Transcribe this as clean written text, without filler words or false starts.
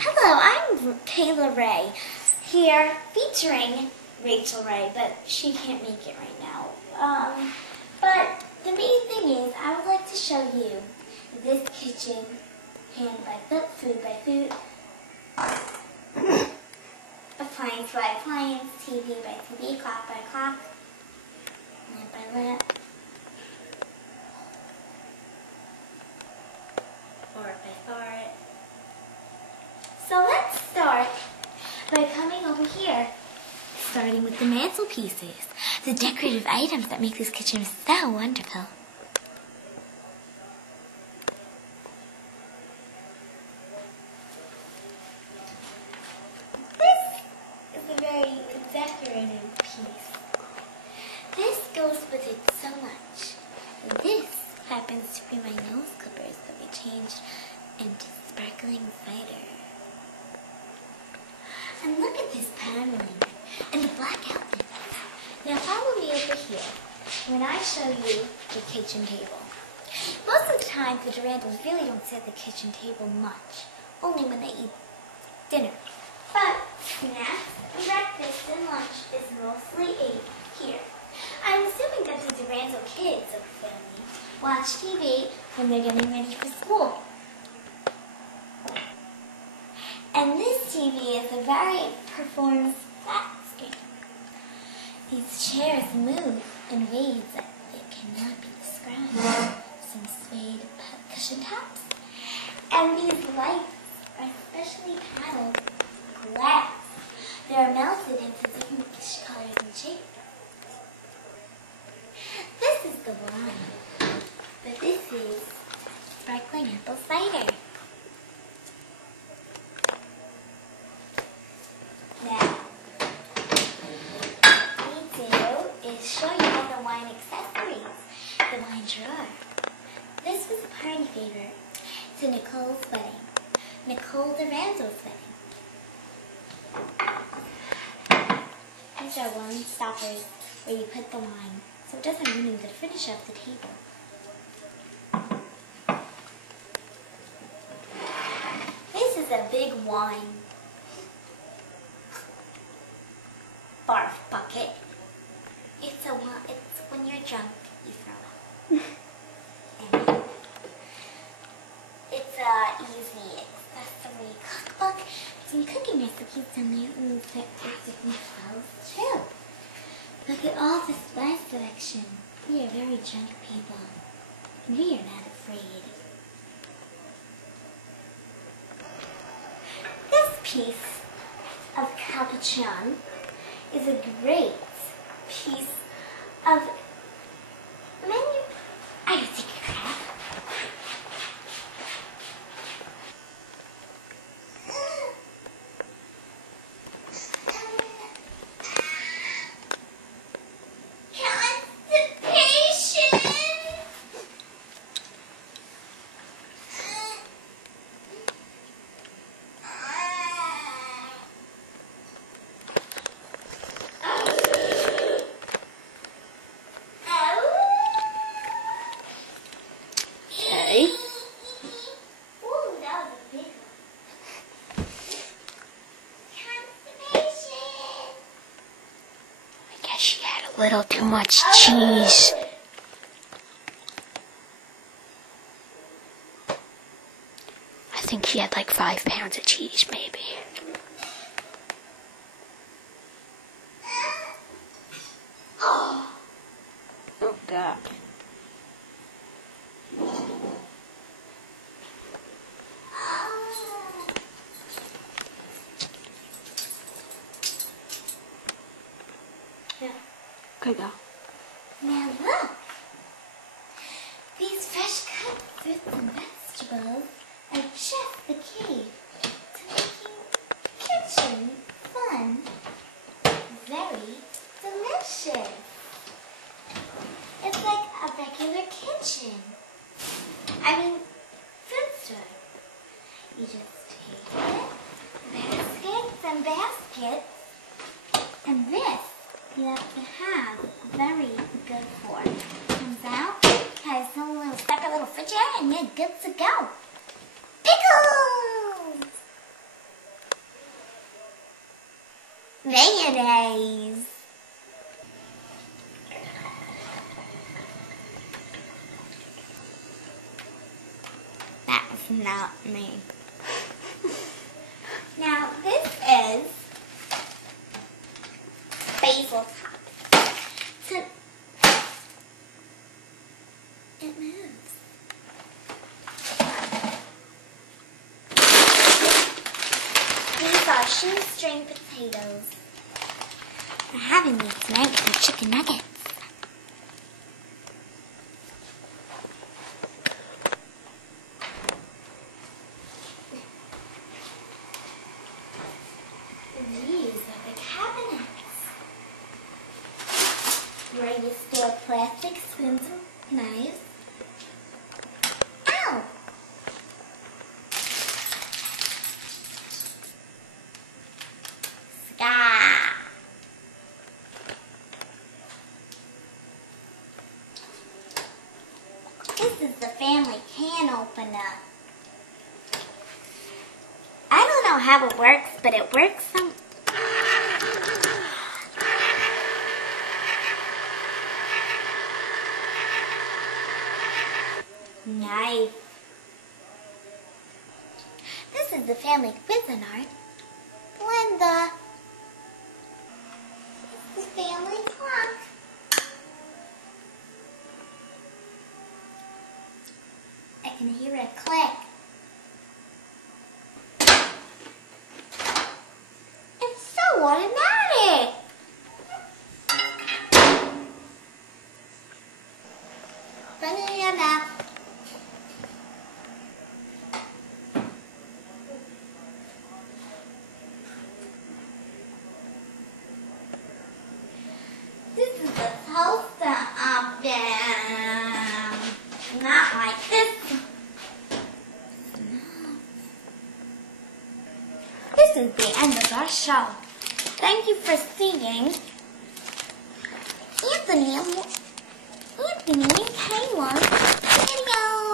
Hello, I'm Kayla Ray, here featuring Rachel Ray, but she can't make it right now. But the main thing is, I would like to show you this kitchen, hand by foot, food by food, appliance by appliance, TV by TV, clock by clock, lamp by lamp, fart by fart. So let's start by coming over here, starting with the mantelpieces, the decorative items that make this kitchen so wonderful. This is a very decorative piece. This goes with it so much. This happens to be my nose clippers that we changed into sparkling cider. And look at this paneling and the black outfit. Now follow me over here when I show you the kitchen table. Most of the time the Durandals really don't set the kitchen table much, only when they eat dinner. But snacks, breakfast, and lunch is mostly ate here. I'm assuming that the Durandal kids of the family watch TV when they're getting ready for school. And this TV is a very performance flat screen. These chairs move in ways that it cannot be described. Some suede cushion tops. And these lights are specially paneled glass. They are melted into different colors and shapes. This is the wine, but this is sparkling apple cider. Now, what we do is show you all the wine accessories, the wine drawer. This was a party favor to Nicole's wedding, Nicole Durandal's wedding. These are wine stoppers where you put the wine, so it doesn't ruin the finish of the table. This is a big wine barf bucket. It's when you're drunk, you throw up. And it's a easy accessory cookbook. Some cooking recipes in there and different styles too. Look at all the spice selection. We are very drunk people, and we are not afraid. This piece of capuchon is a great piece of menu. I don't take a crap. A little too much cheese. I think she had like 5 pounds of cheese, maybe. Oh God. Good go. Now look! These fresh cut fruits and vegetables are just the key to making kitchen fun, very delicious. It's like a regular kitchen. I mean, food store. You just take it, baskets and baskets, and this you have to have very good for. Comes out, has some little separate little refrigerator, and you're good to go. Pickles! mayonnaise. That was not me. Now this is basil top. So it moves. These are shoestring potatoes. I'm having these tonight with the chicken nuggets. These are the cabinets where you store plastic spoons and knives. Ow! Sky. This is the family can opener. I don't know how it works, but it works some. Knife. This is the family Cuisinart blender. This is the family clock. I can hear it click. It's so automatic. Banana. This is the toaster oven. Not like this. This is the end of our show. Thank you for seeing Anthony and Kayla's video.